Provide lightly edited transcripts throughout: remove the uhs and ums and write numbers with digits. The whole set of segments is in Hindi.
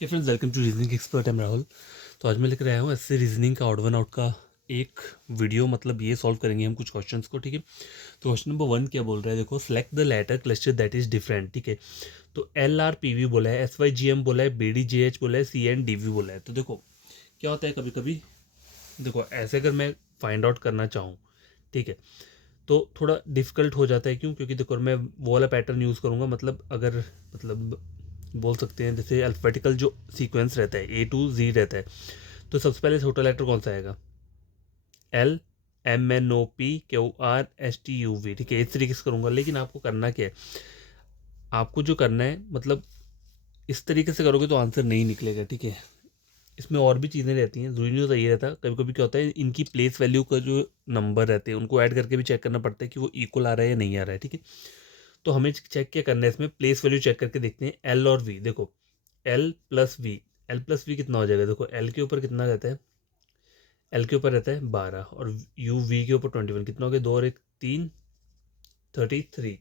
Hey friends, welcome to reasoning expert. Am Rahul. तो आज मैं लेकर आया हूँ ऐसे रीजनिंग का ऑड वन आउट का एक वीडियो। मतलब ये सॉल्व करेंगे हम कुछ क्वेश्चंस को, ठीक है। तो क्वेश्चन नंबर 1 क्या बोल रहा है, देखो, select the letter cluster that is different, ठीक है। तो LRPV बोला है, SYGM बोला है, BDJH बोला है, CNDV बोला है। तो देखो क्या होता है, कभी कभी देखो ऐसे अगर मैं फाइंड आउट करना चाहूँ, ठीक है, तो थोड़ा डिफिकल्ट हो जाता है। क्यों? क्योंकि देखो मैं वो वाला पैटर्न यूज़ करूँगा, मतलब बोल सकते हैं जैसे अल्फ़ाबेटिकल जो सीक्वेंस रहता है A to Z रहता है। तो सबसे पहले छोटा लेटर कौन सा आएगा? LMNOPQRSTUV, ठीक है, इस तरीके से करूँगा। लेकिन आपको करना क्या है, आपको जो करना है मतलब इस तरीके से करोगे तो आंसर नहीं निकलेगा, ठीक है। इसमें और भी चीज़ें रहती हैं, ज़रूरी नहीं होता ये रहता। कभी कभी क्या होता है, इनकी प्लेस वैल्यू का जो नंबर रहते हैं उनको ऐड करके भी चेक करना पड़ता है कि वो इक्वल आ रहा है या नहीं आ रहा है, ठीक है। तो हमें चेक क्या करना है, इसमें प्लेस वैल्यू चेक करके देखते हैं। एल और वी, देखो एल प्लस वी कितना हो जाएगा। देखो एल के ऊपर कितना रहता है, एल के ऊपर रहता है 12 और यू वी के ऊपर 21। कितना हो गया, 2 और 1 3, 33।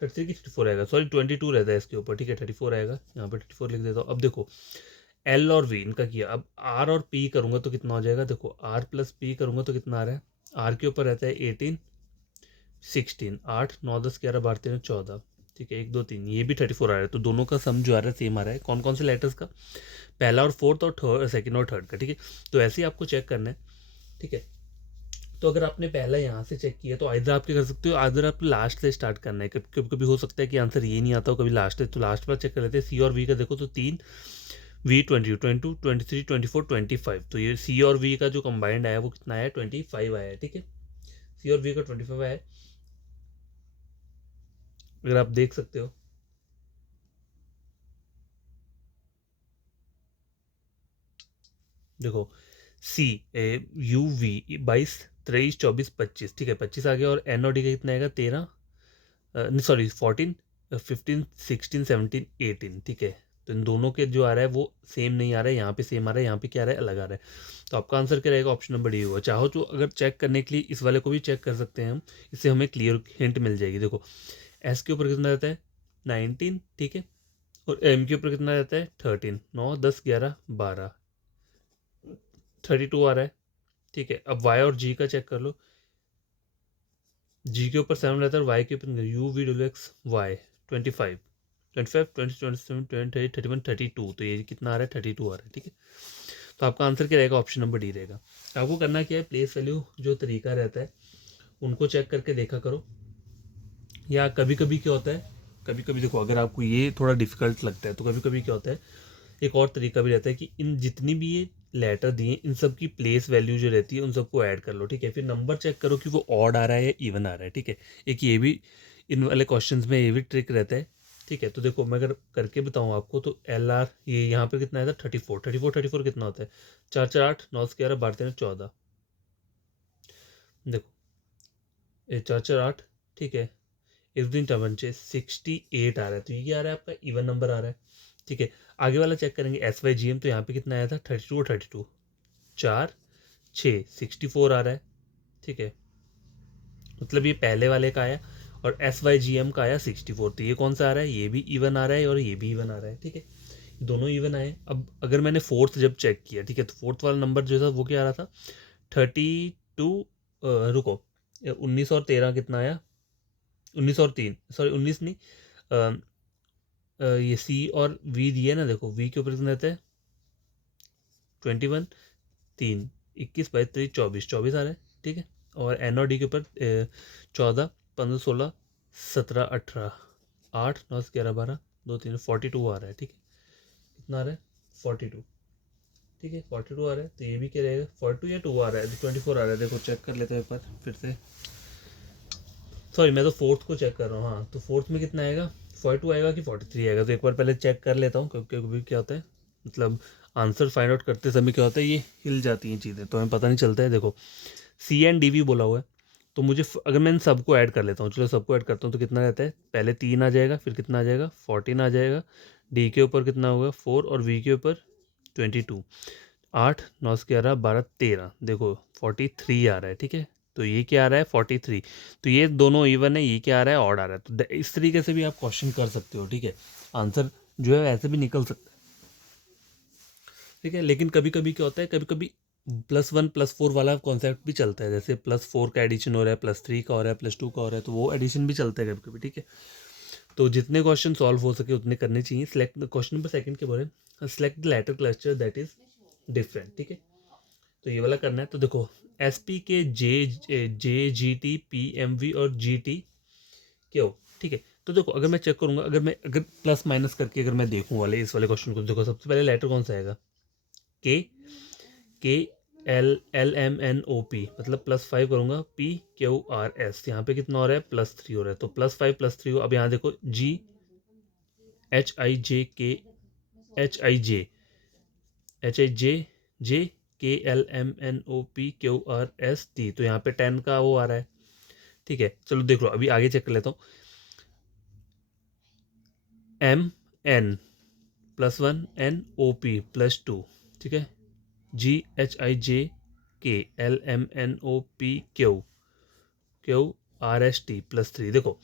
33 की 34 आएगा, सॉरी 22 रहता है इसके ऊपर, ठीक है। 34 आएगा, यहाँ पे 34 लिख देता हूँ। अब देखो एल और वी इनका किया, अब आर और पी करूंगा तो कितना हो जाएगा। देखो आर प्लस पी करूंगा तो कितना आ रहा है, आर के ऊपर रहता है 18, 16, 8 9 10 11 12 13 14, ठीक है, 1 2 3, ये भी 34 आ रहा है। तो दोनों का सम जो आ रहा है सेम आ रहा है। कौन कौन से लेटर्स का? पहला और फोर्थ और थर्ड, सेकंड और थर्ड का, ठीक है। तो ऐसे ही आपको चेक करना है, ठीक है। तो अगर आपने पहला यहाँ से चेक किया तो आइधर आप क्या कर सकते हो, आइधर आप लास्ट से स्टार्ट करना है। कभी कभी कभी हो सकता है कि आंसर ये नहीं आता हो, कभी लास्ट है, तो लास्ट पर चेक कर लेते हैं। सी और वी का देखो तो 3, वी 22 23 24 25, तो ये सी और वी का जो कंबाइंड आया वो कितना आया, 25 आया है, ठीक है। सी और वी का 25 आया है, अगर आप देख सकते हो। देखो सी यू वी 22 23 24 25, ठीक है, 25 आ गया। और एन और डी का कितना आएगा, 13, सॉरी 14, 15 16 17 18, ठीक है। तो इन दोनों के जो आ रहा है वो सेम नहीं आ रहा है, यहाँ पे सेम आ रहा है, यहाँ पे क्या आ रहा है, अलग आ रहा है। तो आपका आंसर क्या रहेगा, ऑप्शन नंबर डी होगा। चाहो तो अगर चेक करने के लिए इस वाले को भी चेक कर सकते हैं हम, इससे हमें क्लियर हिंट मिल जाएगी। देखो एस के ऊपर कितना रहता है, 19, ठीक है। और एम के ऊपर कितना रहता है, 13, 9 10 11 12, 32 आ रहा है, ठीक है। अब वाई और जी का चेक कर लो। जी के ऊपर 7 रहता है और वाई के ऊपर U V W X Y 25, 25 20 27 20 31 32, तो ये कितना आ रहा है, 32 आ रहा है, ठीक है। तो आपका आंसर क्या रहेगा, ऑप्शन नंबर डी रहेगा। आपको करना क्या है, प्लेस वैल्यू जो तरीका रहता है उनको चेक करके देखा करो। या कभी कभी क्या होता है, कभी कभी देखो अगर आपको ये थोड़ा डिफिकल्ट लगता है तो कभी कभी क्या होता है, एक और तरीका भी रहता है कि इन जितनी भी ये लेटर दिए इन सब की प्लेस वैल्यू जो रहती है उन सबको ऐड कर लो, ठीक है। फिर नंबर चेक करो कि वो ऑड आ रहा है या इवन आ रहा है, ठीक है। एक ये भी इन वाले क्वेश्चंस में ये भी ट्रिक रहता है, ठीक है। तो देखो मैं अगर करके बताऊँ आपको तो एल आर ये यहाँ पर कितना आया था, 34 कितना होता है, 4 4 8 9 11 12 13 14, देखो ये 4 4 8, ठीक है, इस दिन टवंचे 68 आ रहा है, तो ये क्या आ रहा है, आपका इवन नंबर आ रहा है, ठीक है। आगे वाला चेक करेंगे SYGM, तो यहाँ पे कितना आया था, 32 और 32, 4 6 64 आ रहा है, ठीक है। मतलब ये पहले वाले का आया और SYGM का आया 64, तो ये कौन सा आ रहा है, ये भी इवन आ रहा है और ये भी इवन आ रहा है, ठीक है। दोनों इवन आए। अब अगर मैंने फोर्थ जब चेक किया, ठीक है, तो फोर्थ वाला नंबर जो था वो क्या आ रहा था, 32, रुको, 19 और 13 कितना आया, 19 और 3, सॉरी 19 नहीं, ये सी और वी दिए ना, देखो वी के ऊपर कितना रहता है, 21, 3 21 22 23 24, 24 आ रहा है, ठीक है। और एन और डी के ऊपर 14 15 16 17 18, 8 9 11 12 2 3 42 आ रहा है, ठीक है। कितना आ रहा है, 42, ठीक है, 42 आ रहा है। तो ये भी क्या रहेगा, 42 या 2 आ रहा है, 24 आ रहा है। देखो चेक कर लेते हैं एक बार फिर से, सॉरी मैं तो फोर्थ को चेक कर रहा हूँ। हाँ तो फोर्थ में कितना आएगा, 42 आएगा कि 43 आएगा, तो एक बार पहले चेक कर लेता हूँ, क्योंकि कभी क्या होता है, मतलब आंसर फाइंड आउट करते समय क्या होता है, ये हिल जाती हैं चीज़ें तो हमें पता नहीं चलता है। देखो CNDV बोला हुआ है, तो मुझे अगर मैं इन सबको ऐड कर लेता हूँ, चलो सबको ऐड करता हूँ, तो कितना रहता है, पहले 3 आ जाएगा, फिर कितना आ जाएगा, 14 आ जाएगा, डी के ऊपर कितना होगा 4 और वी के ऊपर 22, 8 9 11 12 13, देखो 43 आ रहा है, ठीक है। तो ये क्या आ रहा है, 43। तो ये दोनों इवन है, ये क्या आ रहा है, ऑड आ रहा है। तो इस तरीके से भी आप क्वेश्चन कर सकते हो, ठीक है। आंसर जो है ऐसे भी निकल सकता है, ठीक है। लेकिन कभी कभी क्या होता है, कभी कभी +1 +4 वाला कॉन्सेप्ट भी चलता है, जैसे +4 का एडिशन हो रहा है, +3 का हो रहा है, +2 का हो रहा है, तो वो एडिशन भी चलता है कभी कभी। ठीक है, तो जितने क्वेश्चन सॉल्व हो सके उतने करने चाहिए। सिलेक्ट क्वेश्चन नंबर सेकंड के बोले, select the letter cluster that is different. ठीक है, तो ये वाला करना है। तो देखो SP के JGT PMV और GT क्यों। ठीक है, तो देखो अगर मैं चेक करूंगा, अगर प्लस माइनस करके अगर मैं देखूं वाले इस वाले क्वेश्चन को, देखो सबसे पहले लेटर कौन सा आएगा, के LMNOP, मतलब +5 करूंगा, PQRS, यहाँ पे कितना हो रहा है, +3 हो रहा है, तो +5 +3 हो। अब यहाँ देखो GHIJKLMNOPQRST, तो यहाँ पे 10 का वो आ रहा है। ठीक है, चलो देख लो, अभी आगे चेक कर लेता हूँ। MN +1 NOP +2, ठीक है, GHIJKLMNOPQRST +3। देखो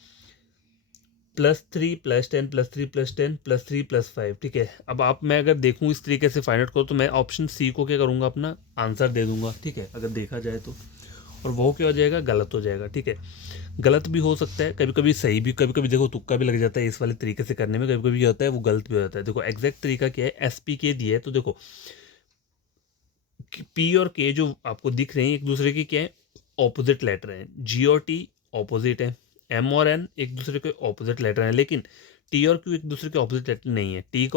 +3 +10 +3 +10 +3 +5। ठीक है, अब आप मैं अगर देखूँ इस तरीके से फाइंड आउट करूँ, तो मैं ऑप्शन सी को क्या करूँगा, अपना आंसर दे दूंगा। ठीक है, अगर देखा जाए तो, और वो क्या हो जाएगा, गलत हो जाएगा। ठीक है, गलत भी हो सकता है, कभी कभी सही भी, कभी कभी देखो तुक्का भी लग जाता है इस वाले तरीके से करने में, कभी कभी होता है वो गलत भी हो जाता है। देखो एग्जैक्ट तरीका क्या है, SPK दिया है, तो देखो P और K जो आपको दिख रहे हैं एक दूसरे के क्या है, ऑपोजिट लेटर हैं। G और T ऑपोजिट है, M और N एक दूसरे के ऑपोजिट लेटर हैं, लेकिन T और Q एक दूसरे के ऑपोजिट लेटर नहीं है। Q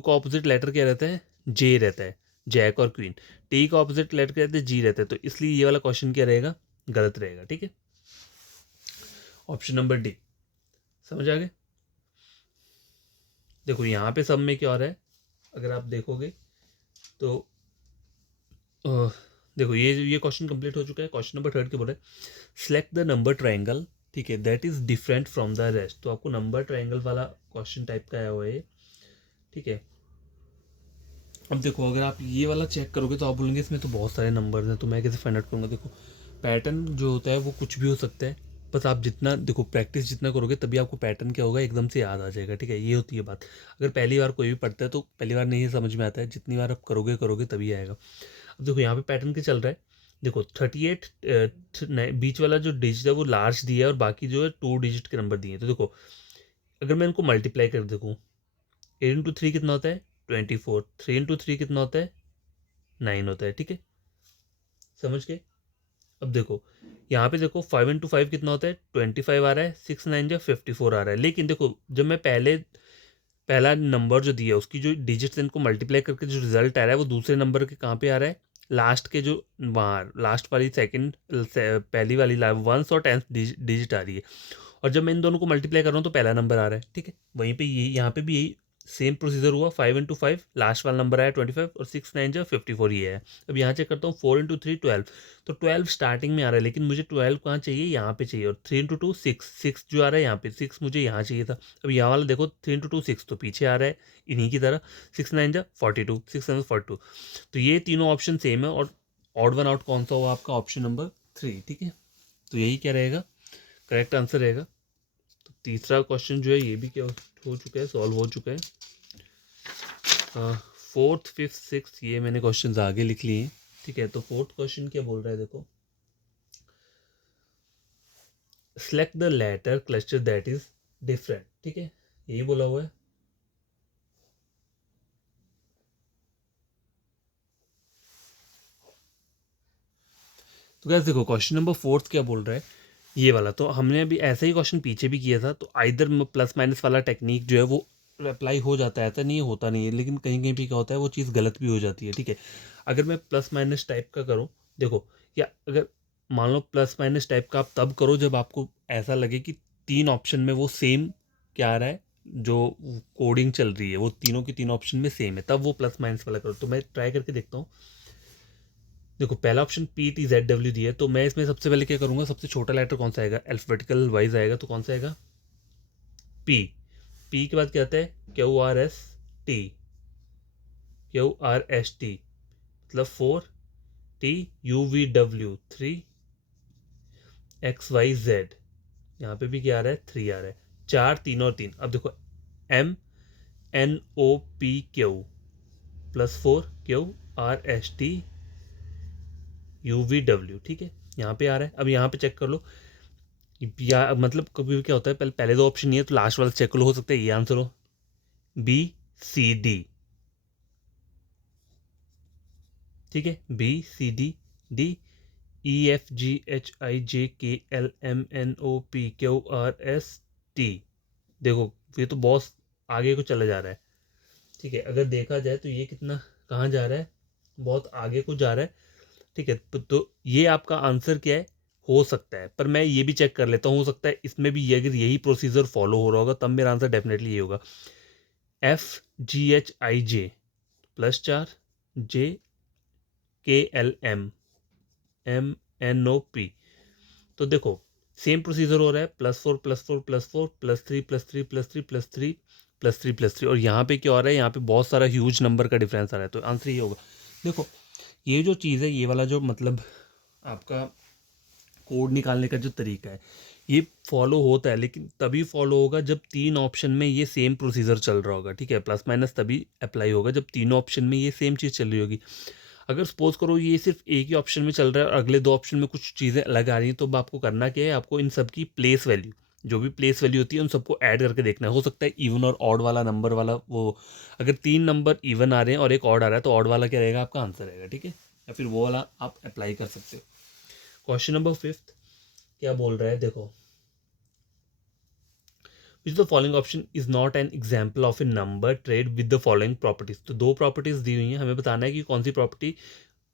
का ऑपोजिट लेटर क्या रहता है, J रहता है, जैक और क्वीन। T का ऑपोजिट लेटर क्या रहता है, G रहता है, तो इसलिए ये वाला क्वेश्चन क्या रहेगा, गलत रहेगा। ठीक है, ऑप्शन नंबर डी। समझ आ गए। देखो यहाँ पे सब में क्या हो रहा है, अगर आप देखोगे तो देखो ये क्वेश्चन कंप्लीट हो चुका है। क्वेश्चन नंबर थर्ड के बोल रहे हैं, सिलेक्ट द नंबर ट्रायंगल, ठीक है, that is different from the rest. तो आपको नंबर ट्रायंगल वाला क्वेश्चन टाइप का आया हुआ है। ठीक है, अब देखो अगर आप ये वाला चेक करोगे तो आप बोलेंगे इसमें तो बहुत सारे नंबर्स हैं, तो मैं कैसे फाइंड आउट करूँगा। देखो पैटर्न जो होता है वो कुछ भी हो सकता है, बस आप जितना देखो प्रैक्टिस जितना करोगे तभी आपको पैटर्न क्या होगा, एकदम से याद आ जाएगा। ठीक है, ये होती है बात। अगर पहली बार कोई भी पढ़ता है तो पहली बार नहीं समझ में आता है, जितनी बार आप करोगे करोगे तभी आएगा। अब देखो यहाँ पे पैटर्न क्या चल रहा है, देखो 38 बीच वाला जो डिजिट है वो लार्ज दिया है, और बाकी जो है 2 डिजिट के नंबर दिए हैं। तो देखो अगर मैं इनको मल्टीप्लाई कर देखूँ, 8 × 3 कितना होता है, 24। 3 × 3 कितना होता है, 9 होता है। ठीक है, समझ के। अब देखो यहाँ पे देखो 5 × 5 कितना होता है, 25 आ रहा है, 6 9 जा 54 आ रहा है। लेकिन देखो जब मैं पहला नंबर जो दिया उसकी जो डिजिट्स इनको मल्टीप्लाई करके जो रिजल्ट आ रहा है वो दूसरे नंबर के कहाँ पे आ रहा है, लास्ट के जो वहाँ लास्ट वाली सेकंड पहली वाली वंस और टेंथ डिजिट आ रही है। और जब मैं इन दोनों को मल्टीप्लाई कर रहा हूँ तो पहला नंबर आ रहा है। ठीक है, वहीं पे यही यहाँ पे भी यही सेम प्रोसीजर हुआ। 5 × 5 लास्ट वाला नंबर आया 25, और 6 9 जा 54 ये है। अब यहाँ चेक करता हूँ, 4 × 3 12, तो 12 स्टार्टिंग में आ रहा है, लेकिन मुझे 12 कहाँ चाहिए, यहाँ पे चाहिए। और 3 × 2 6, 6 जो आ रहा है यहाँ पे, 6 मुझे यहाँ चाहिए था। अब यहाँ वाला देखो 3 × 2 6, तो पीछे आ रहा है इन्हीं की तरह। 6 9 जा 42, 6 7 42, तो ये तीनों ऑप्शन सेम है। और ऑड वन आउट कौन सा हुआ आपका, ऑप्शन नंबर 3। ठीक है, तो यही क्या रहेगा, करेक्ट आंसर रहेगा। तो तीसरा क्वेश्चन जो है ये भी क्या हो चुका है, सॉल्व हो चुका है। फोर्थ फिफ्थ सिक्स ये मैंने क्वेश्चन आगे लिख लिए हैं। ठीक है, तो फोर्थ क्वेश्चन क्या बोल रहा है, देखो select the letter cluster that is different. ठीक है, यही बोला हुआ है। तो गैस देखो क्वेश्चन नंबर फोर्थ क्या बोल रहा है, ये वाला तो हमने अभी ऐसा ही क्वेश्चन पीछे भी किया था। तो आइदर प्लस माइनस वाला टेक्निक जो है वो अप्लाई हो जाता है, ऐसा नहीं होता नहीं है, लेकिन कहीं कहीं भी क्या होता है वो चीज़ गलत भी हो जाती है। ठीक है, अगर मैं प्लस माइनस टाइप का करूँ, देखो या अगर मान लो प्लस माइनस टाइप का आप तब करो जब आपको ऐसा लगे कि तीन ऑप्शन में वो सेम क्या आ रहा है, जो कोडिंग चल रही है वो तीनों की तीन ऑप्शन में सेम है, तब वो प्लस माइनस वाला करो। तो मैं ट्राई करके देखता हूँ। देखो पहला ऑप्शन PTZW दिया है, तो मैं इसमें सबसे पहले क्या करूँगा, सबसे छोटा लेटर कौन सा आएगा, अल्फाबेटिकल वाइज आएगा, तो कौन सा आएगा, P। P के बाद क्या आता है, QRST, QRST मतलब 4, TUVW 3, XYZ, यहाँ पे भी क्या आ रहा है, 3 आ रहा है। 4 3 और 3। अब देखो MNOPQ, +4QRSTUVW, ठीक है, यहाँ पे आ रहा है। अब यहाँ पे चेक कर लो, या मतलब कभी भी क्या होता है, पहले दो ऑप्शन नहीं है तो लास्ट वाला चेक कर लो, हो सकता है ये आंसर हो, BCD, ठीक है, BCD, EFGHIJKLMNOPQRST। देखो ये तो बॉस आगे को चला जा रहा है, ठीक है, अगर देखा जाए तो ये कितना कहाँ जा रहा है, बहुत आगे को जा रहा है, ठीक है। तो ये आपका आंसर क्या है, हो सकता है, पर मैं ये भी चेक कर लेता हूँ, हो सकता है इसमें भी ये अगर यही प्रोसीजर फॉलो हो रहा होगा तब मेरा आंसर डेफिनेटली ये होगा, FGHIJ +4 JKLMNOP। तो देखो सेम प्रोसीजर हो रहा है, +4 +4 +4 +3 +3 +3 +3 +3 +3, और यहाँ पे क्या हो रहा है, यहाँ पे बहुत सारा ह्यूज नंबर का डिफरेंस आ रहा है, तो आंसर ये होगा। देखो ये जो चीज़ है, ये वाला जो मतलब आपका कोड निकालने का जो तरीका है, ये फॉलो होता है, लेकिन तभी फॉलो होगा जब तीन ऑप्शन में ये सेम प्रोसीजर चल रहा होगा, ठीक है, प्लस माइनस तभी अप्लाई होगा जब तीनों ऑप्शन में ये सेम चीज़ चल रही होगी। अगर सपोज करो ये सिर्फ एक ही ऑप्शन में चल रहा है और अगले दो ऑप्शन में कुछ चीज़ें अलग आ रही हैं, तो अब आपको करना क्या है, आपको इन सब की प्लेस वैल्यू, जो भी प्लेस वैल्यू होती है उन सबको ऐड करके देखना है। हो सकता है इवन और ऑड वाला नंबर वाला वो, अगर तीन नंबर इवन आ रहे हैं और एक ऑड आ रहा है तो ऑड वाला क्या रहेगा, आपका आंसर रहेगा, ठीक है, या फिर वो वाला आप अप्लाई कर सकते हो। क्वेश्चन नंबर 5 क्या बोल रहा है, देखो, which the following option is not an example of A number trade with the following properties. तो दो प्रॉपर्टीज दी हुई हैं, हमें बताना है कि कौन सी प्रॉपर्टी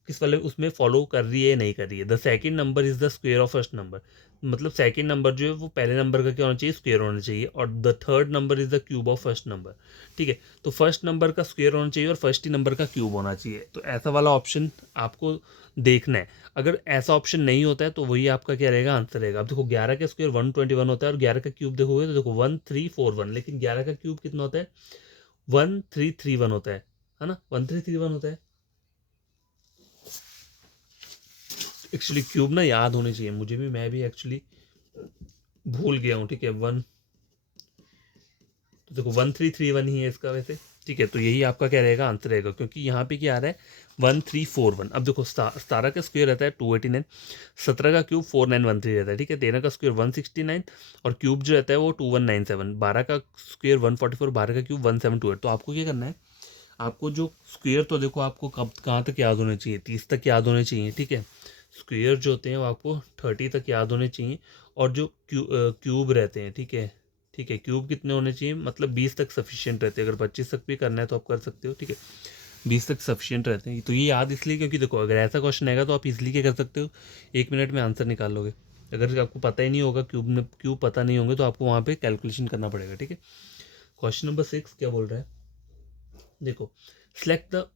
किस वाले उसमें फॉलो कर रही है या नहीं कर रही है। The second number is the square of first number, मतलब सेकंड नंबर जो है वो पहले नंबर का क्या होना चाहिए, स्क्वायर होना चाहिए, और the third number is the cube of first number, ठीक है। तो फर्स्ट नंबर का स्क्वायर होना चाहिए और फर्स्ट ही नंबर का क्यूब होना चाहिए, तो ऐसा वाला ऑप्शन आपको देखना है। अगर ऐसा ऑप्शन नहीं होता है तो वही आपका क्या रहेगा, आंसर रहेगा। अब देखो 11 का स्क्वायर 121 होता है और 11 का क्यूब देखोगे तो देखो 1341, लेकिन 11 का क्यूब कितना होता है, 1331 होता है ना, 1331 होता है। एक्चुअली क्यूब ना याद होने चाहिए मुझे भी, मैं भी एक्चुअली भूल गया हूँ, ठीक है। तो देखो 1331 ही है इसका वैसे, ठीक है, तो यही आपका क्या रहेगा, आंसर रहेगा, क्योंकि यहाँ पे क्या आ रहा है 1341। अब देखो 17 का स्क्वायर रहता है 289, 17 का क्यूब 4913 रहता है, ठीक है, 13 का स्क्वायर 169 और क्यूब जो रहता है वो 2197, 12 का स्क्वायर 144, 12 का क्यूब 1728। तो आपको क्या करना है, आपको जो स्क्वायर तो देखो आपको कब कहाँ तक याद होने चाहिए, 30 तक याद होने चाहिए, ठीक है। स्क्वायर जो होते हैं वो आपको 30 तक याद होने चाहिए, और जो क्यूब रहते हैं, ठीक है, ठीक है, क्यूब कितने होने चाहिए, मतलब 20 तक सफिशियंट रहते हैं। अगर 25 तक भी करना है तो आप कर सकते हो, ठीक है, 20 तक सफिशियंट रहते हैं। तो ये याद इसलिए क्योंकि देखो अगर ऐसा क्वेश्चन आएगा तो आप इजीली क्या कर सकते हो, 1 मिनट में आंसर निकाल लोगे। अगर आपको पता ही नहीं होगा, क्यूब पता नहीं होंगे तो आपको वहाँ पे कैलकुलेशन करना पड़ेगा, ठीक है। क्वेश्चन नंबर 6 क्या बोल रहा है, देखो, select the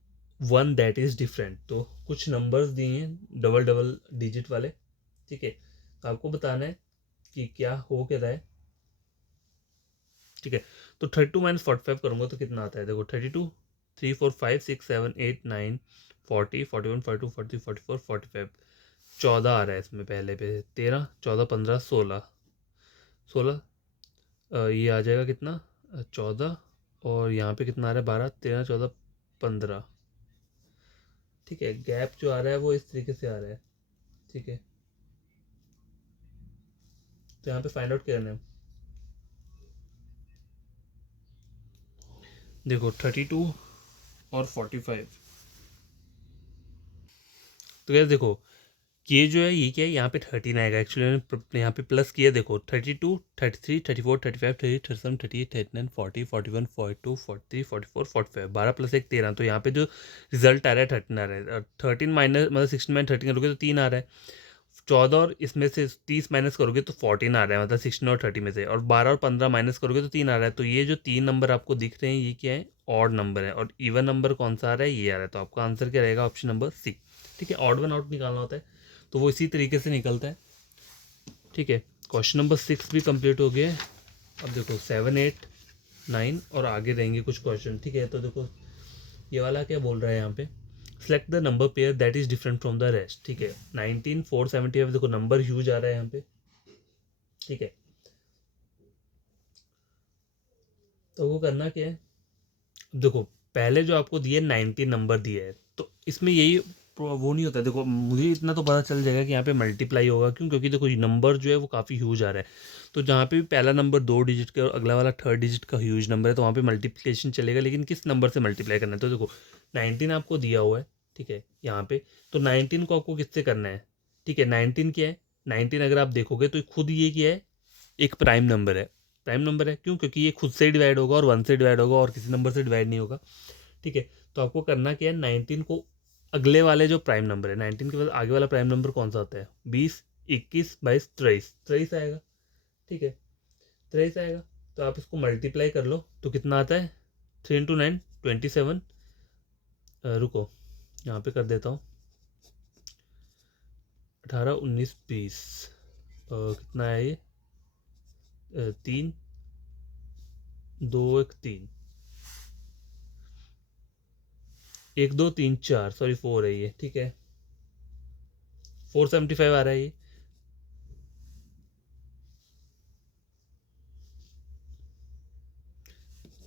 one that is different. तो कुछ नंबर्स दिए हैं डबल डबल डिजिट वाले, ठीक है, तो आपको बताना है कि क्या हो क्या रहा है, ठीक है। तो 32 - 45 करूंगा तो कितना आता है, देखो 32 3 4 5 6 7 8 9 40 41 42 43 44 45, 14 आ रहा है इसमें, पहले पे 13 14 15 16 16, ये आ जाएगा कितना, 14, और यहाँ पे कितना आ रहा है 12 13 14 15, ठीक है। गैप जो आ रहा है वो इस तरीके से आ रहा है, ठीक है। तो यहाँ पे फाइंड आउट करना है, देखो 32 और 45। तो यार देखो ये जो है ये क्या है, यहाँ पे 13 आएगा, एक्चुअली मैंने यहाँ पे प्लस किया, देखो 32 33 34 35 38 37 38 39 40 41 42 43 44 45, 12 + 1 13, तो यहाँ पे जो रिजल्ट आ रहा है 13 आ रहा है, 13 माइनस मतलब 16 में 13 करोगे तो 3 आ रहा है, 14 और इसमें से 30 माइनस करोगे तो 14 आ रहा है, मतलब 16 और 30 में से, और 12 और 15 माइनस करोगे तो 3 आ रहा है। तो ये जो 3 नंबर आपको दिख रहे हैं ये क्या है, ऑड नंबर है, और इवन नंबर कौन सा आ रहा है, ये आ रहा है। तो आपका आंसर क्या रहेगा, ऑप्शन नंबर सी, ठीक है। ऑड वन आउट निकालना होता है तो वो इसी तरीके से निकलता है, ठीक है। क्वेश्चन नंबर 6 भी कंप्लीट हो गया है। अब देखो 7 8 9 और आगे रहेंगे कुछ क्वेश्चन, ठीक है। तो देखो ये वाला क्या बोल रहा है यहाँ पे, select the number pair that is different from the rest, ठीक है। 19 475, देखो नंबर ह्यूज आ रहा है यहाँ पे, ठीक है। तो वो करना क्या है, देखो पहले जो आपको दिए 19 नंबर दिया है, तो इसमें यही वो नहीं होता है। देखो मुझे इतना तो पता चल जाएगा कि यहाँ पे मल्टीप्लाई होगा, क्यों? क्योंकि देखो नंबर जो है वो काफ़ी ह्यूज आ रहा है, तो जहाँ पे भी पहला नंबर 2 डिजिट का और अगला वाला 3rd डिजिट का ह्यूज नंबर है, तो वहाँ पे मल्टीप्लिकेशन चलेगा, लेकिन किस नंबर से मल्टीप्लाई करना है? तो देखो 19 आपको दिया हुआ है, ठीक है, यहाँ पे, तो 19 को आपको किससे करना है? ठीक है, 19 क्या है? 19 अगर आप देखोगे तो खुद ये क्या है, एक प्राइम नंबर है। प्राइम नंबर है क्यों? क्योंकि ये खुद से डिवाइड होगा और 1 से डिवाइड होगा और किसी नंबर से डिवाइड नहीं होगा, ठीक है। तो आपको करना क्या है, 19 को अगले वाले जो प्राइम नंबर है, 19 के बाद आगे वाला प्राइम नंबर कौन सा होता है? 20, 21, 22, 23, 23 आएगा, ठीक है, 23 आएगा। तो आप इसको मल्टीप्लाई कर लो तो कितना आता है? 3 इंटू 9 27। रुको यहाँ पे कर देता हूँ, 18, 19, 20, कितना है ये? 3, 2, 1, 3, 1, 2, 3, 4, सॉरी 4 है ये, ठीक है, 475 आ रहा है ये।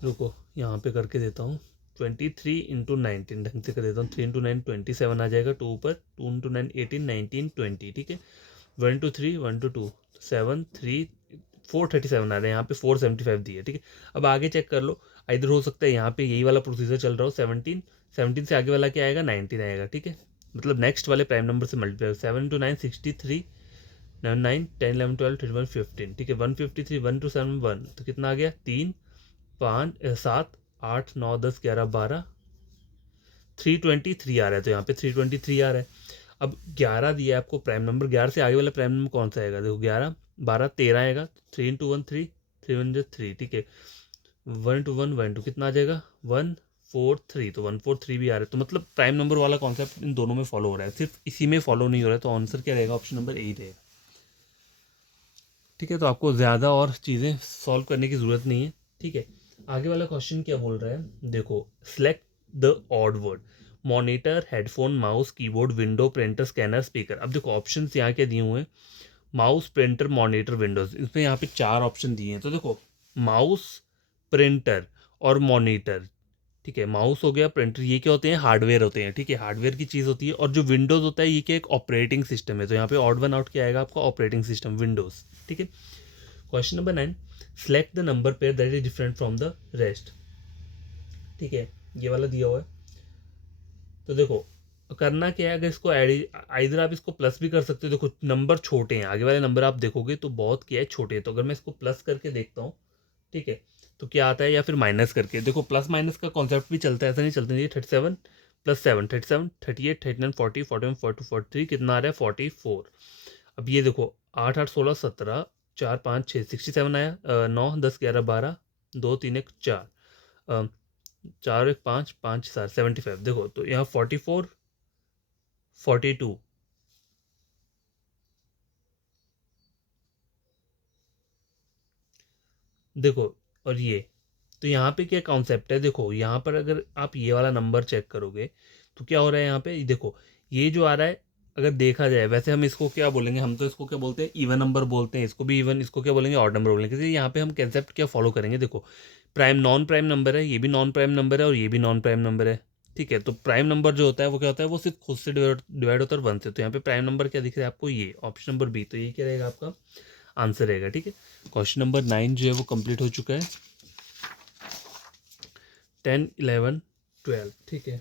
रुको यहाँ पे करके देता हूँ, 23 इंटू 19 ढंग से कर देता हूँ, 3 इंटू 9 27 आ जाएगा, 2 ऊपर, 2 इंटू 9 18, 19, 20, ठीक है, 1 टू 3, 1 टू 2, 7, 3, 437 आ रहे हैं, यहाँ पे 475 दिए, ठीक है। अब आगे चेक कर लो, इधर हो सकता है यहाँ पे यही वाला प्रोसीजर चल रहा हो, 17, 17 से आगे वाला क्या आएगा? 19 आएगा, ठीक है, मतलब नेक्स्ट वाले प्राइम नंबर से मल्टीप्लाई, 7 इंटू 9 63, 9, 10, 11, 12, 13, 15, ठीक है, 153, 1 टू 7 1, तो कितना आ गया? 3, 5, 7, 8, 9, 10, 11, 12, 323 आ रहा है, तो यहाँ पे 323 आ रहा है। अब 11 दिया है आपको प्राइम नंबर, 11 से आगे वाला प्राइम नंबर कौन सा आएगा? देखो 11, 12, 13 आएगा, 3 इंटू 1 3, 3 1 3, ठीक है, 1 टू 1 1 टू कितना आ जाएगा? 1 4 3, तो 1 4 3 भी आ रहा है, तो मतलब प्राइम नंबर वाला कॉन्सेप्ट इन दोनों में फॉलो हो रहा है, सिर्फ इसी में फॉलो नहीं हो रहा है, तो आंसर क्या रहेगा? ऑप्शन नंबर ए रहेगा, ठीक है। तो आपको ज़्यादा और चीज़ें सॉल्व करने की ज़रूरत नहीं है, ठीक है। आगे वाला क्वेश्चन क्या बोल रहा है, देखो, select the odd word, monitor, headphone, mouse, keyboard, window, printer, scanner, speaker. अब देखो ऑप्शंस यहाँ के दिए हुए हैं, माउस, प्रिंटर, मॉनिटर, विंडोज, इसमें यहाँ पे 4 ऑप्शन दिए हैं, तो देखो माउस, प्रिंटर और मॉनिटर, ठीक है, माउस हो गया, प्रिंटर, ये क्या होते हैं? हार्डवेयर होते हैं, ठीक है, हार्डवेयर की चीज़ होती है, और जो विंडोज़ होता है ये क्या? एक ऑपरेटिंग सिस्टम है, तो यहाँ पे ऑड वन आउट क्या आएगा आपका? ऑपरेटिंग सिस्टम, विंडोज़, ठीक है। Question number 9, select the number pair that is different from the rest, ठीक है, ये वाला दिया हुआ है। तो देखो करना क्या है, अगर इसको इधर आप इसको प्लस भी कर सकते हो, देखो नंबर छोटे हैं, आगे वाले नंबर आप देखोगे तो बहुत क्या है, छोटे हैं, तो अगर मैं इसको प्लस करके देखता हूँ, ठीक है, तो क्या आता है, या फिर माइनस करके देखो, प्लस माइनस का कॉन्सेप्ट भी चलता है, ऐसा नहीं चलता नहीं। 37 प्लस 7 37, 38, 39, 40, 41, 42, 43, कितना आ रहा है? 44। अब ये देखो 8 8 16 17, 4 5 6 67 आया, 9 10 11 12, 2 3 1 4, 4 1 5 5 7 75, देखो तो यहाँ 44 42, देखो, और ये, तो यहाँ पे क्या कॉन्सेप्ट है, देखो यहाँ पर अगर आप ये वाला नंबर चेक करोगे तो क्या हो रहा है यहाँ पे, देखो ये जो आ रहा है, अगर देखा जाए वैसे हम इसको क्या बोलेंगे, हम तो इसको क्या बोलते हैं? इवन नंबर बोलते हैं, इसको भी इवन, इसको क्या बोलेंगे? ऑड नंबर बोलेंगे। क्योंकि यहाँ पे हम कंसेप्ट क्या फॉलो करेंगे, देखो प्राइम नॉन प्राइम नंबर है, ये भी नॉन प्राइम नंबर है और ये भी नॉन प्राइम नंबर है, ठीक है। तो प्राइम नंबर जो होता है वो क्या होता है? वो सिर्फ खुद से डिवाइड होता है 1 से, तो यहाँ पे प्राइम नंबर क्या दिख रहा है आपको? ये ऑप्शन नंबर बी, तो ये क्या रहेगा आपका आंसर रहेगा, ठीक है। क्वेश्चन नंबर 9 जो है वो कंप्लीट हो चुका है, 10 11 12, ठीक है।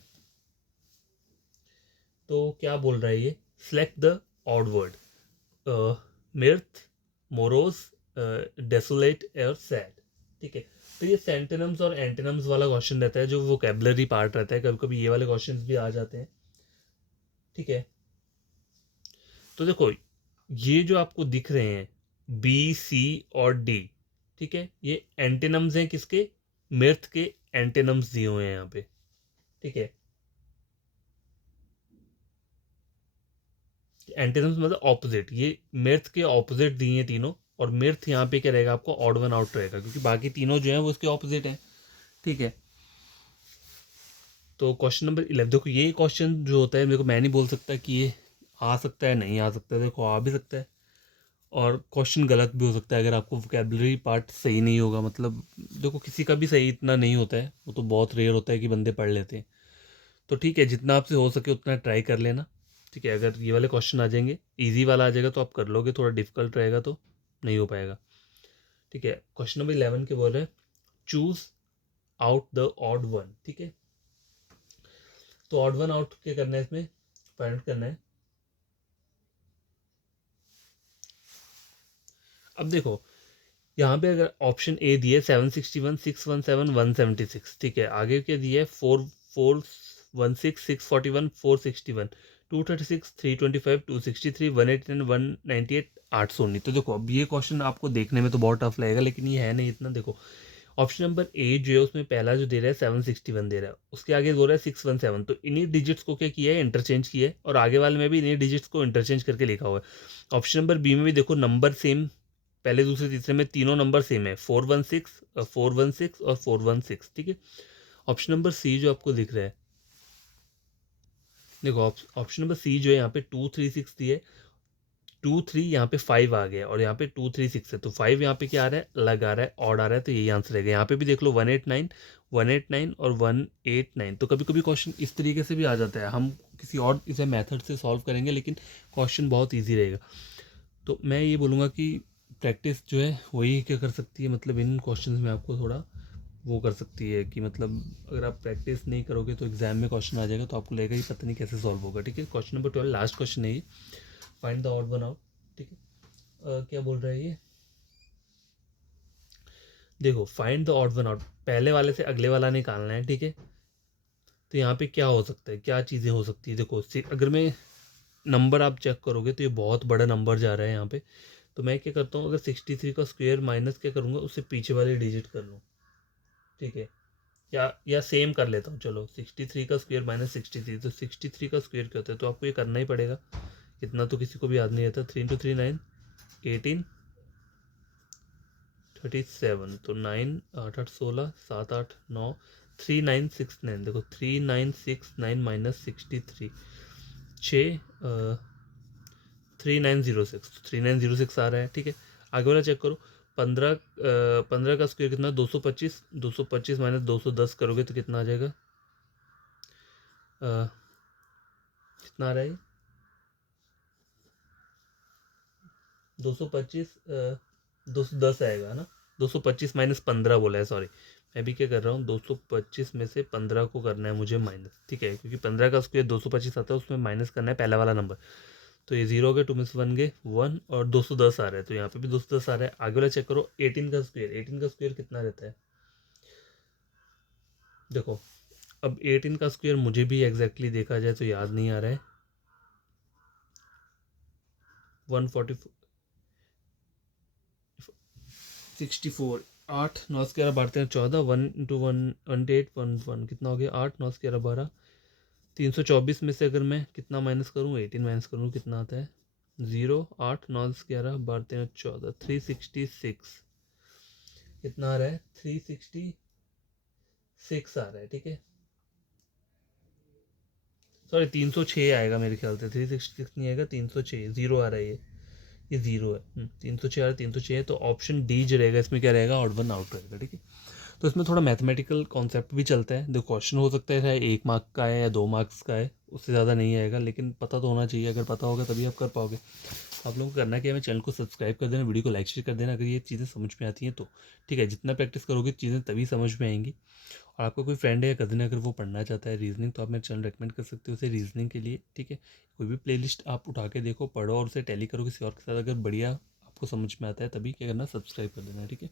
तो क्या बोल रहा है ये, select the odd word, मिर्थ, morose, desolate और सैड, ठीक है। तो ये सेंटेनम्स और एंटेनम्स वाला क्वेश्चन रहता है, जो वोकेबलरी पार्ट रहता है, कभी कभी ये वाले क्वेश्चंस भी आ जाते हैं, ठीक है। तो देखो ये जो आपको दिख रहे हैं बी सी और डी, ठीक है, ये एंटेनम्स हैं किसके? मिर्थ के एंटेनम्स दिए हुए हैं यहाँ पे, ठीक है। एंटेनम्स मतलब ऑपोजिट, ये मिर्थ के ऑपोजिट दिए हैं तीनों, और मिर्थ यहाँ पे क्या रहेगा आपको? ऑड वन आउट रहेगा, क्योंकि बाकी तीनों जो है वो इसके ऑपोजिट हैं, ठीक है। तो क्वेश्चन नंबर 11, देखो ये क्वेश्चन जो होता है, मेरे को मैं नहीं बोल सकता कि ये आ सकता है नहीं आ सकता है, देखो आ भी सकता है और क्वेश्चन गलत भी हो सकता है अगर आपको वोकेबलरी पार्ट सही नहीं होगा। मतलब देखो किसी का भी सही इतना नहीं होता है, वो तो बहुत रेयर होता है कि बंदे पढ़ लेते हैं। तो ठीक है, जितना आपसे हो सके उतना ट्राई कर लेना। ठीक है, अगर ये वाले क्वेश्चन आ जाएंगे, इजी वाला आ जाएगा तो आप कर लोगे, थोड़ा डिफिकल्ट रहेगा तो नहीं हो पाएगा। ठीक है, क्वेश्चन नंबर 11 के बोल रहे हैं choose out the odd one. ठीक है, तो ऑड वन आउट क्या करना है, इसमें फाइंड आउट करना है। अब देखो यहाँ पे अगर ऑप्शन ए दिए 761, 617, 176। ठीक है, आगे क्या दिया है 416, 641, 461, 236, 325, 263, 189, 198, 819। तो देखो अब ये क्वेश्चन आपको देखने में तो बहुत टफ लगेगा, लेकिन ये है नहीं इतना। देखो ऑप्शन नंबर ए जो है उसमें पहला जो दे रहा है 761 दे रहा है, उसके आगे बोल रहा है 617। तो इन्हीं डिजिट्स को क्या किया है, इंटरचेंज किया है, और आगे वाले में भी इन्हीं डिजिट्स को इंटरचेंज करके लिखा हुआ है। ऑप्शन नंबर बी में भी देखो नंबर सेम, पहले दूसरे तीसरे में तीनों नंबर सेम है, 416, 416 और 416। ठीक है, ऑप्शन नंबर सी जो आपको दिख रहा है, देखो ऑप्शन नंबर सी जो है यहाँ पे 236 दिए, 23 यहाँ पे 5 आ गया, और यहाँ पे 236 है, तो 5 यहाँ पे क्या आ रहा है, अलग आ रहा है, ऑड आ रहा है, तो यही आंसर रहेगा। यहाँ पे भी देख लो 189, 189 और 189। तो कभी कभी क्वेश्चन इस तरीके से भी आ जाता है, हम किसी और इसे मेथड से सॉल्व करेंगे, लेकिन क्वेश्चन बहुत ईजी रहेगा। तो मैं ये बोलूँगा कि प्रैक्टिस जो है वही क्या कर सकती है, मतलब इन क्वेश्चन में आपको थोड़ा वो कर सकती है कि मतलब अगर आप प्रैक्टिस नहीं करोगे तो एग्जाम में क्वेश्चन आ जाएगा तो आपको लगेगा ही पता नहीं कैसे सॉल्व होगा। ठीक है, क्वेश्चन नंबर 12 लास्ट क्वेश्चन है ये, find the odd one out. ठीक है, क्या बोल रहा है ये, देखो find the odd one out, पहले वाले से अगले वाला निकालना है। ठीक है, तो यहाँ पे क्या हो सकता है, क्या चीज़ें हो सकती है, देखो अगर मैं नंबर आप चेक करोगे तो ये बहुत बड़ा नंबर जा रहा है यहाँ पे। तो मैं क्या करता हूँ, अगर 63 का स्क्वायर माइनस क्या करूँगा, उससे पीछे वाले डिजिट कर लूँ। ठीक है, या सेम कर लेता हूँ, चलो 63 का स्क्वायर माइनस 63, तो 63 का स्क्वायर क्या होता है, तो आपको ये करना ही पड़ेगा। इतना तो किसी को भी याद नहीं रहता। 3 इंटू 3 9, 18, 37, तो 9 8 8 16, 7 8 9, 3969। देखो 3969 माइनस 63, 6 3906, 3906 आ रहा है। ठीक है, आगे वाला चेक करो, 15 का स्क्वायर कितना, 225, 225 माइनस 210 करोगे तो कितना आ जाएगा, कितना आ रहा है, 225, 210 आएगा ना, 225 माइनस 15 बोला है, सॉरी। मैं भी क्या कर रहा हूँ, 225 में से 15 को करना है मुझे माइनस। ठीक है, क्योंकि 15 का स्क्वायर 225 आता है, उसमें माइनस करना है पहला वाला नंबर। तो ये 0 हो गया, 2 में से 1 गए 1, और 210 आ रहा है, तो यहाँ पे भी 210 आ रहा है। आगे वाला चेक करो, 18 का स्क्वायर, 18 का स्क्वायर कितना रहता है, देखो अब 18 का स्क्वायर मुझे भी एग्जैक्टली देखा जाए तो याद नहीं आ रहा है। 144, 64, 8 9 से 11 बारते हैं 14, 1 इंटू 1 18 1 कितना हो गया, 8 9 से 11 12, 324 में से अगर मैं कितना माइनस करूँ, 18 माइनस करूँ, कितना आता है, 0 8 9 से 11 बारते हैं 14, 366, कितना आ रहा है, 366 आ रहा है। ठीक है, सॉरी 306 आएगा मेरे ख्याल से, 366 नहीं आएगा, 306, 0 आ रहा है ये 0 है, 306 आ रहा है, 306 है, तो ऑप्शन डी जो रहेगा इसमें क्या रहेगा, ऑड वन आउट रहेगा। ठीक है, तो इसमें थोड़ा मैथमेटिकल कॉन्सेप्ट भी चलता है। जो क्वेश्चन हो सकता है चाहे 1 मार्क का है या 2 मार्क्स का है, उससे ज़्यादा नहीं आएगा, लेकिन पता तो होना चाहिए, अगर पता होगा तभी आप कर पाओगे। आप लोगों को करना क्या है, चैनल को सब्सक्राइब कर देना, वीडियो को लाइक शेयर कर देना अगर ये चीज़ें समझ में आती हैं तो। ठीक है, जितना प्रैक्टिस करोगे चीज़ें तभी समझ में आएंगी। और आपका कोई फ्रेंड है या कज़न है, अगर वो पढ़ना चाहता है रीजनिंग, तो आप मेरे चैनल रेकमेंड कर सकते हो उसे रीजनिंग के लिए। ठीक है, कोई भी प्लेलिस्ट आप उठा के देखो, पढ़ो और उसे टैली करो किसी और के साथ, अगर बढ़िया आपको समझ में आता है तभी क्या करना, सब्सक्राइब कर देना। ठीक है।